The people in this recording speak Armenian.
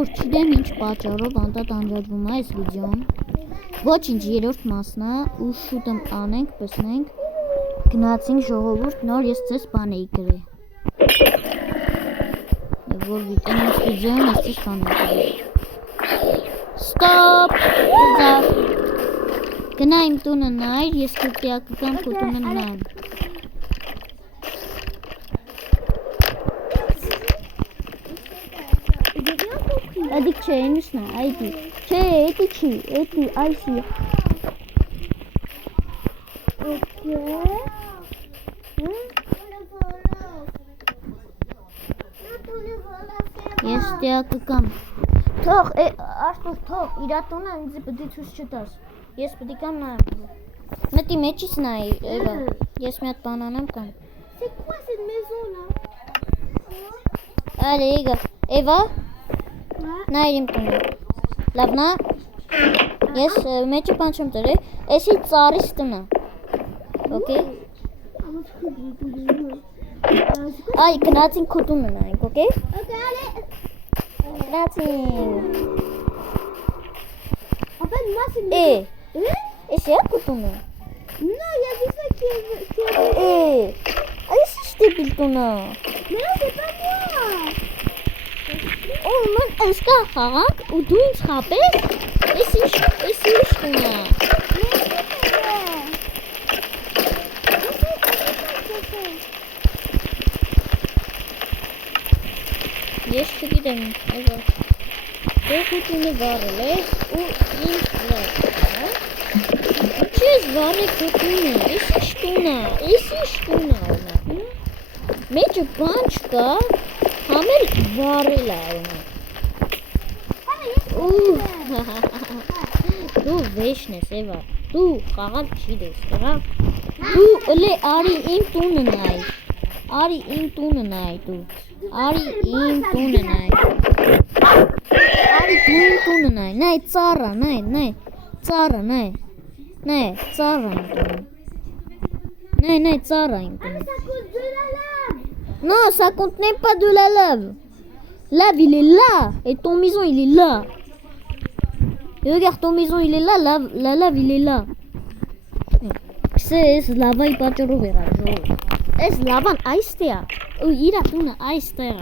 Ժողովուրդ, չգիտեմ ինչ պատճառով անդադ անջատվում է այս վիդեոն։ Ոչինչ, երրորդ մասն է ու շուտ անենք, տեսնենք։ Գնացինք ժողովուրդ, նոր ես ձեզ բան էի գրել։ Որ վիդեոն ես ձեզ բան էի գրել։ Ստոպ! Գնայիմ տունը նայր, ես քրտիակական քո տունը նայեմ։ Այդիկ չէ, ինձն է, այդիկ։ Չէ, էդի չի, էդի, այսի։ Ես տիակական։ Թող, Արտուր, թող, իրա տունը ինձ պտի ցույց չտաս։ Ես պտի կամ նայեմ։ Մտի մեջից նայի, Էվա։ Ես մի հատ բան անեմ կամ։ C'est quoi cette maison là? Allez, Ega. Eva? Նայր իմ տունը։ Լավնա։ Ես մեջը բան չեմ տրել։ Էսի ծառիս տունը։ Okay? Այ գնացինք քո տունը նայենք, okay? Okay, allez. Գնացինք։ En fait, moi c'est une maison. Էսի է քո տունը։ Non, il y a juste ça qui est... Էսի շտիպիլ տունը։ Mais non, c'est pas moi. Ու ման ըսկա խաղանք ու դու ինձ խապես։ Էսի տունը։ Ես չգիտեմ, Էվա։ Դու քո տունը վառել ես ու ինձ վառել։ Չես վառել քո տունը, էսի տունը։ Մեջը բան չկա, համել վառել է ունը։ Դու վեշն ես, Էվա, դու խաղալ չի դես, տղա։ Դու էլե արի իմ տունը նայ, արի իմ տունը նայ դու, արի իմ տունը նայ, արի դու իմ տունը նայ, նայ ծառը, նայ, ծառը, նայ, ծառը իմ տունը, նայ ծառը իմ տունը։ Non, ça contenait pas de la lave. Lave, il est là. Et ton maison, il est là. Et regarde, ton maison, il est là. La lave, il est là. C'est lava, il pas de rouvrir. C'est lava, aïstea. Il a tout, aïstea.